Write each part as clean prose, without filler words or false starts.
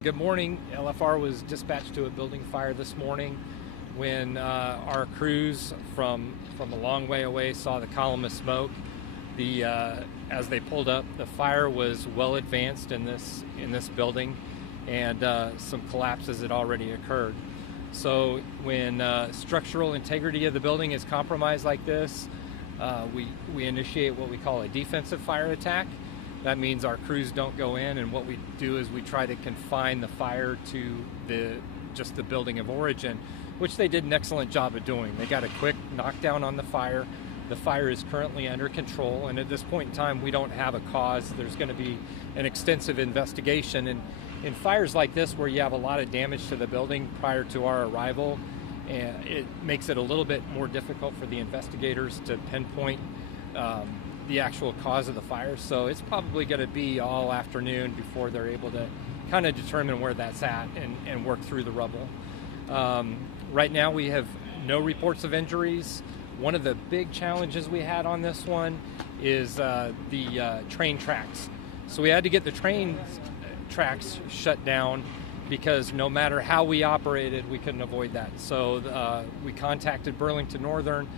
Good morning. LFR was dispatched to a building fire this morning when our crews from a long way away saw the column of smoke. As they pulled up, the fire was well advanced in this building, and some collapses had already occurred. So when structural integrity of the building is compromised like this, we initiate what we call a defensive fire attack. That means our crews don't go in, and what we do is we try to confine the fire to just the building of origin, which they did an excellent job of doing. They got a quick knockdown on the fire. The fire is currently under control, and at this point in time, we don't have a cause. There's going to be an extensive investigation, and in fires like this, where you have a lot of damage to the building prior to our arrival, and it makes it a little bit more difficult for the investigators to pinpoint the actual cause of the fire. So it's probably going to be all afternoon before they're able to kind of determine where that's at and work through the rubble. Right now we have no reports of injuries. One of the big challenges we had on this one is the train tracks. So we had to get the train tracks shut down because no matter how we operated, we couldn't avoid that. So we contacted Burlington Northern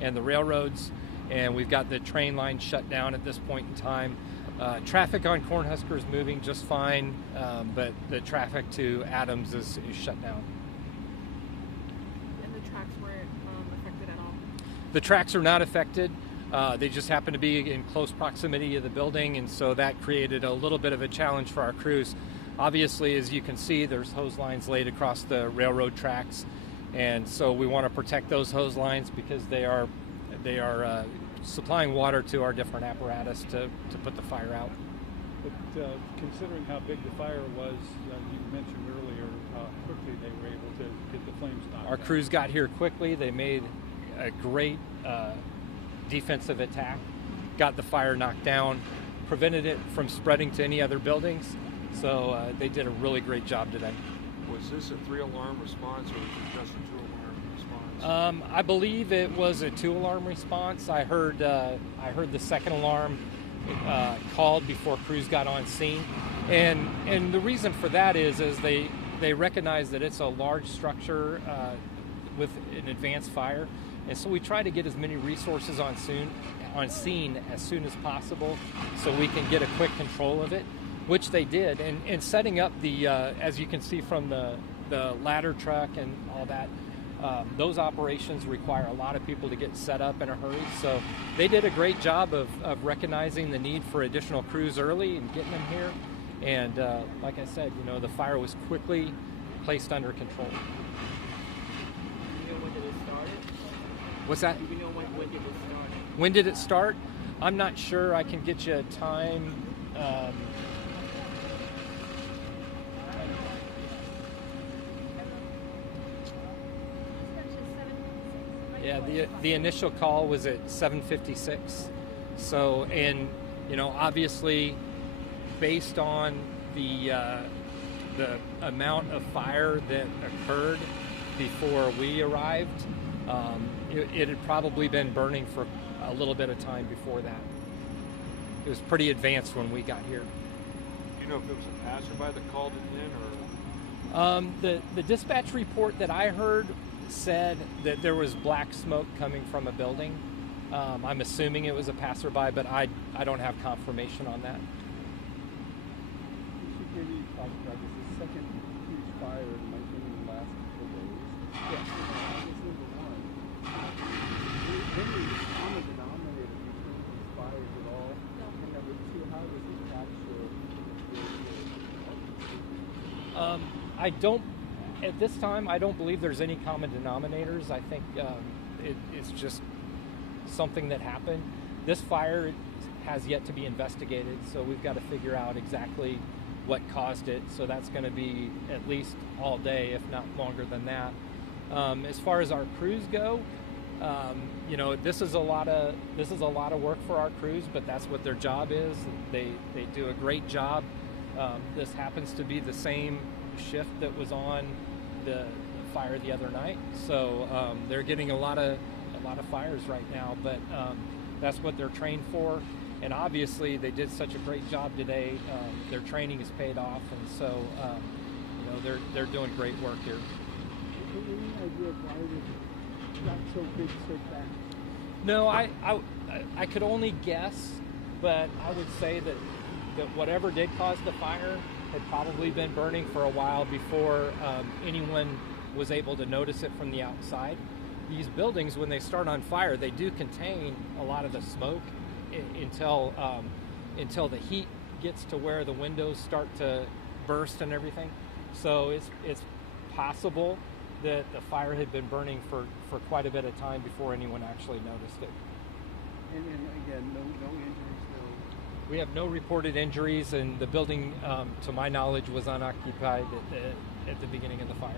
and the railroads, and we've got the train line shut down at this point in time. Traffic on Cornhusker is moving just fine, but the traffic to Adams is shut down. And the tracks weren't affected at all? The tracks are not affected. They just happen to be in close proximity to the building, and so that created a little bit of a challenge for our crews. Obviously, as you can see, there's hose lines laid across the railroad tracks, and so we want to protect those hose lines because they are supplying water to our different apparatus to put the fire out. But considering how big the fire was, you mentioned earlier how quickly they were able to get the flames knocked Our out. crews got here quickly. They made a great defensive attack, got the fire knocked down, prevented it from spreading to any other buildings. So they did a really great job today. Was this a 3-alarm response, or was it just a 2-alarm response? I believe it was a 2-alarm response. I heard the second alarm called before crews got on scene, and the reason for that is they recognize that it's a large structure with an advanced fire, and so we try to get as many resources on scene as soon as possible, so we can get a quick control of it, which they did. And setting up the as you can see from the ladder truck and all that. Those operations require a lot of people to get set up in a hurry, so they did a great job of recognizing the need for additional crews early and getting them here. And like I said, the fire was quickly placed under control. Do you know when did it start? What's that? Do you know when did it start? When did it start? I'm not sure. I can get you a time. Yeah, the initial call was at 7:56. So, and obviously, based on the amount of fire that occurred before we arrived, it had probably been burning for a little bit of time before that. It was pretty advanced when we got here. Do you know if it was a passerby that called it in, or? The dispatch report that I heard said that there was black smoke coming from a building. I'm assuming it was a passerby, but I don't have confirmation on that. You should maybe talk about this is the second huge fire in the last couple of days. Yes. That's number one. Any common denominator between these fires at all? No. And number two, how does it capture I don't. At this time, I don't believe there's any common denominators. I think it's just something that happened. This fire has yet to be investigated, so we've got to figure out exactly what caused it. So that's going to be at least all day, if not longer than that. As far as our crews go, this is a lot of work for our crews, but that's what their job is. They do a great job. This happens to be the same shift that was on the fire the other night, so they're getting a lot of fires right now, but that's what they're trained for, and obviously they did such a great job today. Their training is paid off, and so they're doing great work here. Any idea of why it got so big so fast? No, I could only guess, but I would say that whatever did cause the fire had probably been burning for a while before anyone was able to notice it from the outside. These buildings, when they start on fire, they do contain a lot of the smoke until the heat gets to where the windows start to burst and everything. So it's possible that the fire had been burning for quite a bit of time before anyone actually noticed it. And again, no injuries, no. We have no reported injuries, and the building, to my knowledge, was unoccupied at the beginning of the fire.